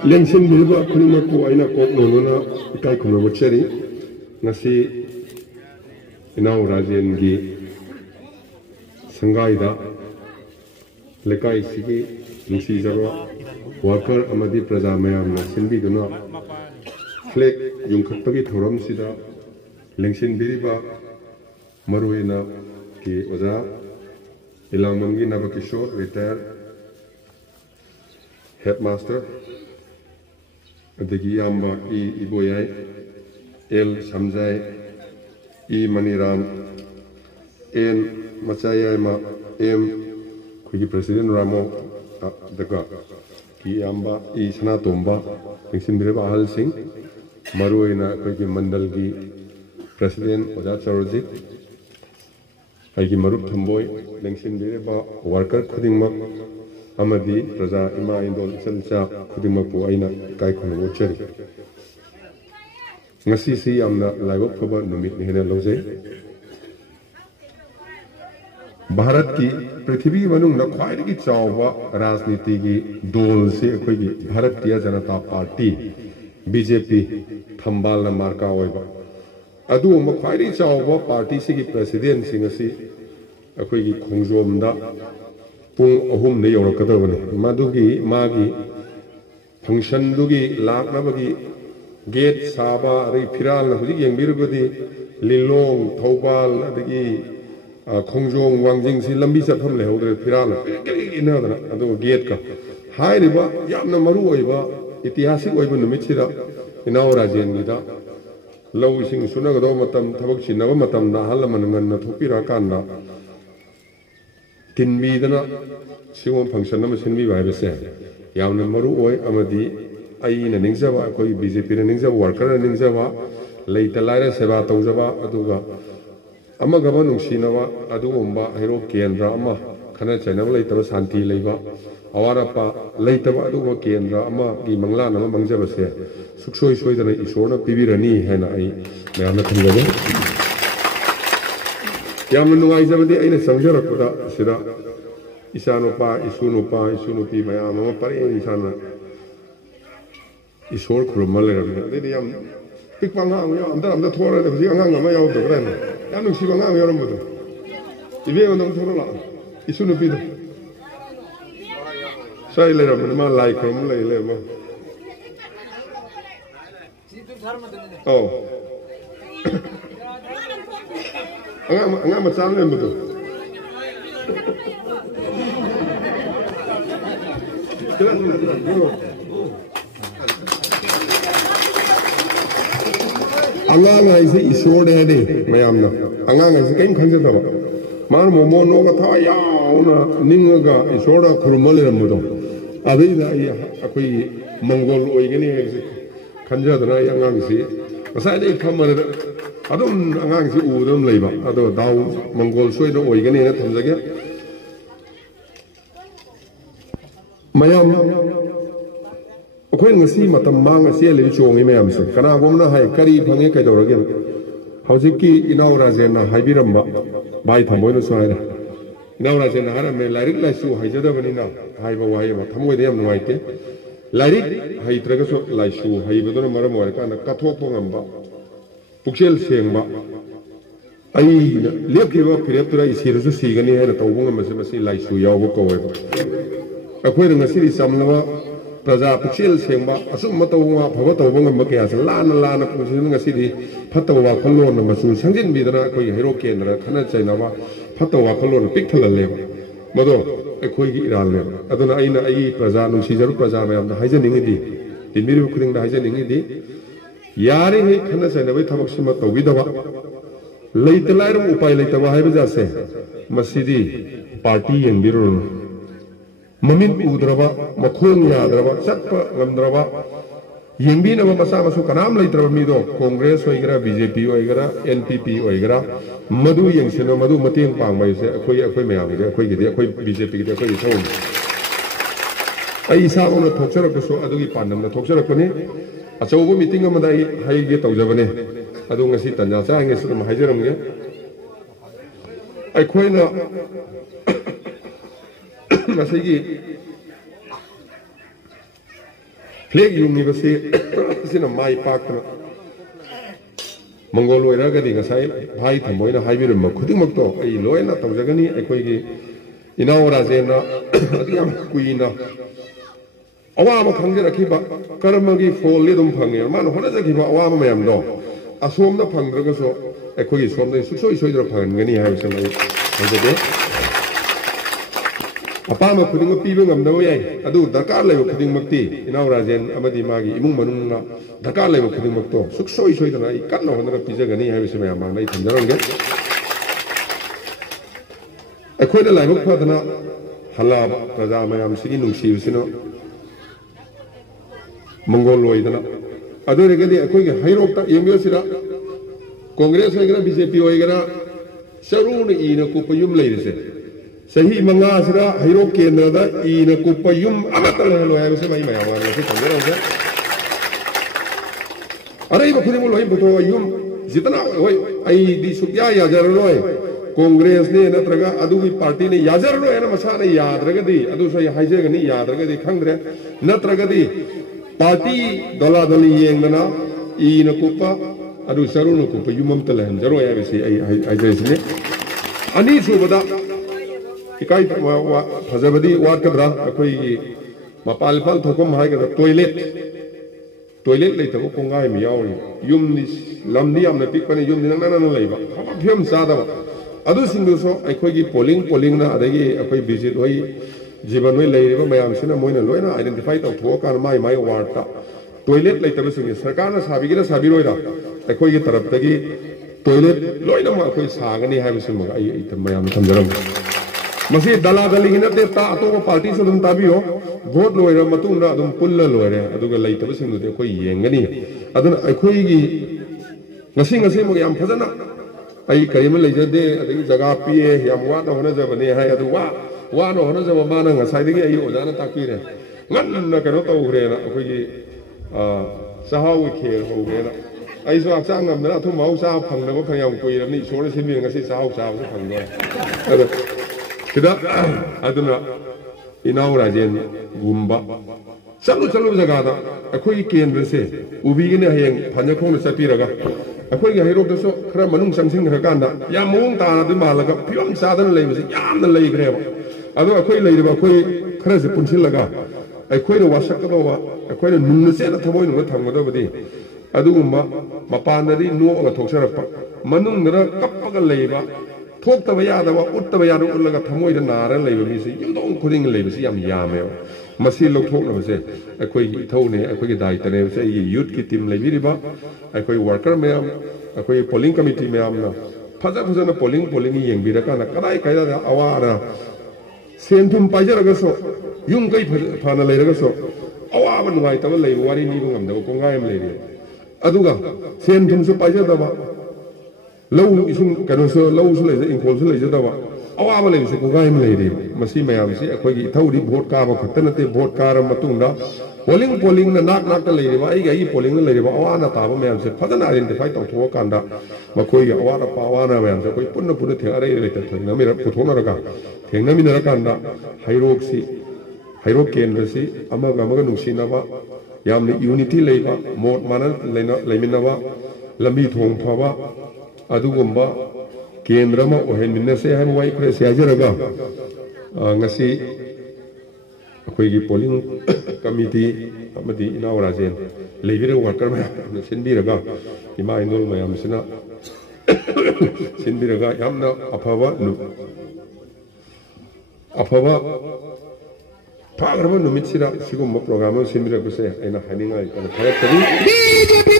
Lengsin bilba kunima ko aina kok nonona ikai kuma mocheri nasi inau rajen gi sangaida lekai sigi nisi jarwa worker amadi praja mayam na sinbi duna flag yungkhakpagi thoram sida lengsin bilba maruina ki oja ilamangi nabakishore retired headmaster adagi yamba iboyai el samjai maniram en machayai ma kugi president ramo daga ki yamba sanatomba lengsinbireba ahal singh maruina kugi mandal gi president oja charojik aigi marup thamboi lengsinbireba worker khudingmak amadi praja ima indol chalcha khudingmapu aina kai khona wochari ngasi si amna laibok phaba numit ne hena loje bharat ki prithvi manung na khwai gi chawwa rajniti gi dol se khoi gi bharatiya janata party bjp thambal na marka oiba adu ma khwai ri chawwa party se gi president singasi akhoi gi khongjom da pung ahum ne yorakadabane madugi magi function dugi laknabagi gate saba ri phiral na huji yengbirugadi lilong thobal adagi khongjong wangjing si lambi chatham le hodre phiral ina dana adu gate ka hairiba yamna maru oiba itihasik oiba numit sida inau rajen gida law ising sunagado matam thabak chinaba matam na halaman nganna thopira kanna tinbidana siwon function nama sinbi baibase yamna maru oi amadi aina ningzaba akoi bjp na ningzaba worker na ningzaba leita laira seba tawjaba aduga amagaba nungsinaba adugomba hero kendra ama khana chainaba leitaba santi leiba awarapa leitaba aduga kendra ama gi mangla nama mangjaba se suksoi soidana isorna pibirani haina ai mayamna thangaba yamna nuwaijabadi aina samjarakda sida isanupa isunupi mayam ama pare isana isor khurmal lerabina de yam pikpanga ya amda thora de ji anga ma yaw de grana yam nung sibanga yaram bodo ibe ondong thora la isunupi do sai lerabina ma lai khum le ma oh anga ma cham le bodo angang ai se isor de de mayamna angang ai se kain khanja da mar momo no ga tha ya una ninga isora khurmal ramudo adai da ya akoi mongol oigani khanja da ya angang si masai dei thamar adum angang si udum leiba ado daw mongol soi do oigani na thamjage mayam akhoi ngasi matam mang ase le chongi mayam se kana gomna hai kari phange kai dorage hojiki inau rajen na haibiramba bai thamoi no soira inau rajen na haram me lairik laisu haijada banina haiba wai ma thamoi de yam nuaite lairik haitraga so laisu haibadona maram wara kana kathok pongamba puksel sengba ai lepkiba phireptura isirusu sigani hena tawbung amase basi laisu yawo ko wai akhoi ngasi samlawa praja puksel sengba asum matawwa phaba tawbung am kya lana puksel ngasi di phatawa khalon na masu sangjin bidana koi hero kendra khana chainaba phatawa khalon pikthala leba mado akhoi gi iral le aduna aina ai praja nu sijaru praja mayam da haijaningi di timiru khuding da haijaningi di yare he khana chainaba thabak sima tawbidaba leitalair upai leitaba haibaja se masidi party yengbirun mamin udraba makhong yadraba chatpa gamdraba yengbinaba masa masu kanam leitraba mido congress oigara bjp oigara npp oigara madu yengsino madu mateng pangbai se akhoi mayam gi akhoi gi akhoi bjp gi akhoi thawm ai sa ona thokcharak so adugi pandam na thokcharak ne achaubu meeting amada hai ge tawjabane adu ngasi tanja cha ngasi ma haijaram ge akhoi na masigi ꯐ꯭ꯂꯦꯛ ꯌꯨꯡꯉꯤꯕꯁꯤ ꯑꯁꯤꯅ ꯃꯥꯏ ꯄꯥꯛꯇꯅ ꯃꯪꯒꯣꯜ ꯑꯣꯏꯔꯒꯗꯤ ꯉꯁꯥꯏ ꯚꯥꯏ ꯊꯃꯣꯏꯅ ꯍꯥꯏꯕꯤꯔꯝꯕ ꯈꯨꯗꯤꯡꯃꯛꯇꯣ ꯑꯩ ꯂꯣꯏꯅ ꯇꯧꯖꯒꯅꯤ ꯑꯩꯈꯣꯏꯒꯤ ꯏꯅꯥꯎ ꯔꯥꯖꯦꯟꯅ ꯌꯥꯝ ꯀꯨꯏꯅ ꯑꯋꯥꯕ ꯈꯪꯖꯔꯛꯈꯤꯕ ꯀꯔꯃꯒꯤ ꯐꯣꯜꯗꯤ ꯑꯗꯨꯝ ꯐꯪꯉꯦ ꯃꯥꯅ ꯍꯣꯠꯅꯖꯈꯤꯕ ꯑꯋꯥꯕ ꯃꯌꯥꯝꯗꯣ ꯑꯁꯣꯝꯗ ꯐꯪꯗ꯭ꯔꯒꯁꯨ ꯑꯩꯈꯣꯏꯒꯤ ꯁꯣꯝꯗ ꯁꯨꯡꯁꯣꯏ ꯁꯣꯏꯗꯅ ꯐꯪꯍꯟꯒꯅꯤ ꯍꯥꯏꯕꯁꯤꯃ ꯑꯩ ꯍꯥꯏꯖꯒꯦ ꯑꯄꯥꯝꯕ ꯈꯨꯗꯤꯡꯃꯛ ꯄꯤꯕ ꯉꯝꯗꯕ ꯌꯥꯏ ꯑꯗꯨ ꯗꯔꯀꯥꯔ ꯂꯩꯕ ꯈꯨꯗꯤꯡꯃꯛꯇꯤ ꯏꯅꯥꯎ ꯔꯥꯖꯦꯟ ꯑꯃꯗꯤ ꯃꯥꯒꯤ ꯏꯃꯨꯡ ꯃꯅꯨꯡꯅ ꯗꯔꯀꯥꯔ ꯂꯩꯕ ꯈꯨꯗꯤꯡꯃꯛꯇꯣ ꯁꯨꯡꯁꯣꯏ ꯁꯣꯏꯗꯅ ꯑꯩ ꯀꯟꯅ ꯍꯣꯠꯅꯔ ꯄꯤꯖꯒꯅꯤ ꯍꯥꯏꯕꯁꯤ ꯃꯌꯥꯝ ꯃꯥꯡꯗ ꯑꯩ ꯊꯝꯖꯔꯝꯒꯦ ꯑꯩꯈꯣꯏꯅ ꯂꯥꯏꯕꯛ ꯐꯗꯅ ꯍꯜꯂꯛꯑꯕ ꯄ꯭ꯔꯖꯥ ꯃꯌꯥꯝꯁꯤꯒꯤ ꯅꯨꯡꯁꯤꯕꯁꯤꯅ ꯃꯪꯒꯣꯜ ꯑꯣꯏꯗꯅ ꯑꯗꯨ ꯑꯣꯏꯔꯒꯗꯤ ꯑꯩꯈꯣꯏꯒꯤ ꯍꯩꯔꯣꯛꯇ ꯌꯦꯡꯕꯤꯔꯁꯤꯗ ꯀꯣꯡꯒ꯭ꯔꯦꯁ ꯑꯣꯏꯒꯦꯔꯥ ꯕꯤꯖꯦꯄꯤ ꯑꯣꯏꯒꯦꯔꯥ ꯆꯔꯨꯅ ꯏꯅ ꯀꯨꯞꯄ ꯌꯨꯝ ꯂꯩꯔꯤꯁꯦ ꯆꯍꯤ 5 ꯍꯩꯔꯣꯛ ꯀꯦꯟꯗ꯭ꯔꯗ ꯏꯅ ꯀꯨꯞꯄ ꯌꯨꯝ ꯑꯃꯠꯇ ꯂꯩꯍꯜꯂꯣꯏ ꯍꯥꯏꯕꯁꯤ ꯑꯩ ꯃꯌꯥꯝ ꯉꯁꯤ ꯊꯝꯖꯔꯝꯒꯦ ꯑꯔꯩꯕ ꯈꯨꯗꯤꯡꯃꯛ ꯂꯣꯏ ꯄꯨꯊꯣꯛꯑ ꯌꯨꯝ ꯖꯤꯇꯅ ꯍꯣꯏ ꯑꯩꯗꯤ ꯁꯨꯛꯌꯥ ꯌꯥꯖꯔꯔꯣꯏ ꯀꯣꯡꯒ꯭ꯔꯦꯁꯅꯦ ꯅꯠꯇ꯭ꯔꯒ ꯑꯗꯨꯒꯤ ꯄꯥꯔꯇꯤꯅꯦ ꯌꯥꯖꯔꯔꯣꯏ ꯍꯥꯏꯅ ꯃꯁꯥꯅ ꯌꯥꯗ꯭ꯔꯒꯗꯤ ꯑꯗꯨꯁꯨ ꯑꯩ ꯍꯥꯏꯖꯒꯅꯤ ꯌꯥꯗ꯭ꯔꯒꯗꯤ ꯈꯪꯗ꯭ꯔꯦ ꯅꯠꯇ꯭ꯔꯒꯗꯤ ꯄꯥꯔꯇꯤ ꯗꯣꯂꯥꯗꯣꯂꯤ ꯌꯦꯡꯗꯅ ꯏꯅ ꯀꯨꯞꯄ ꯑꯗꯨ ꯆꯔꯨꯅ ꯀꯨꯞꯄ ꯌꯨꯝ ꯑꯃꯇ ꯂꯩꯍꯟꯖꯔꯣꯏ ꯍꯥꯏꯕꯁꯤ ꯑꯩ ꯍꯥꯏꯖꯔꯤꯁꯤꯅꯤ ꯑꯅꯤꯁꯨꯕꯗ इकाई फजबदी वाटकद्रा अखोई मपाल पाल थोकम हाइगद्रा टॉयलेट लेतबो कोंगाय मि यावरी युमनि लमनि यामना पिकपने युमनि नंगना लेबा फियम सादबा अदु सिंगुसो अखोई पोलिंग ना अदगी अखोई विजिट होई जीवन में लेरिबा मयामसिना मोइना लोइना आइडेंटिफाई तौथो कान माई वार्डता टॉयलेट लेतबो सिंगे सरकार ना साबिगिरा साबिरोइदा अखोई तरफतगी टॉयलेट लोइना मा अखोई सागनी हाइबसिम आई मयाम थमजरम मसी दला दली नते ता अतोप पार्टी से तुम ताबियो वोट लोइरा मतुंगदा अदुम पुल्ला लोइरे अदुगा लेतबसिंगदे अखोई येंगनी अदुना अखोईगी ngasi mo yam phajana ai karim leijade adagi jaga piye yam wa na hona jabane hai adu wa no hona jaba ma na ngasai dagi ai ojana takpire ngan na kano tawgre na akhoi sahawi kher hogre na ai so achang ngam na thu mau sa phang na ko phayam kuiram ni isor sinbi ngasi sahaw sa so phang do adu kida aduna inau rajen gumba चलो जगह अखोई केंद्र से उबीगने हयें फानखोंग चपीरगा अखोई हैरोदसो खरा मनुंग संसिंगरकांदा या मोंग ताना मालगा फियम सादन लेबसे यामना लेग्रेबा अदो अखोई लेरिबा अखोई खरा से पुनसिलगा अखोई वासकदोबा अखोई नुनसे ना थबोय नुगा थंगदबदी अदुगुम्बा मपानदि नोगा थोक्सरपा मनुंगरा कप्पगा लेबा थोक्तबा यादबा उत्तबा यादो उल्लगा थमोयदा नारा लेबा मिसे यमदोंग खुदिंग लेबसे याम यामेबा मसी लौथोक्नबसे अखोई इथौने अखोई दायित्वने से यूथ की टीम लेबिरिबा अखोई वर्कर मैम अखोई पोलिंग कमिटी मैमना फजन पोलिंग येंबिरकाना कदाय कायदा अवारा सेंथुम पाइजरगसो युम कई फाना लेरगसो अवाबा नुगाइतबा लेबा वारी निबो ngamdaba kongaim लेरि अदुगा सेंथुमसु पाइजदबा लौ इसुं कनोसो लौसु लेजे इंखोलसु लेजदबा अवाब लेबसे कोगाइम लेरि मसी मयामसी अखोई इथौरी भोट काबा खतनते भोट कार मतुंगदा पोलिंग ना नाक लेरिबा आई पोलिंग लेरिबा अवाना ताबा मयामसे फजना आइडेंटिफाई तौथो कांदा मखोई अवारा पावाना मयामसे कोई पुन्ना थेंगारे लेते थोंना मेरा पुथोनरगा थेंगनमिनरा कांदा हैरोक केंद्रसी अमगा नुसिनाबा यामने यूनिटी लेबा मोट माना लेमिनाबा लंबी थोंग फाबा अदुगुम्बा केंद्र में ओहेनमिनसे है वाई खरे सेजरगा ngasi अखोई पोलिंग कमिटी अमदी इनाव राजेन लेबिरे वर्कर मैम सिनबिरगा इमा इनोल मैम सिना सिनबिरगा यामना अफवा फाग्रबा नुमित सिरा सिगुम प्रोग्राम सिनबिरगसे आइना हानिंगाय कन फरतरी बीजेपी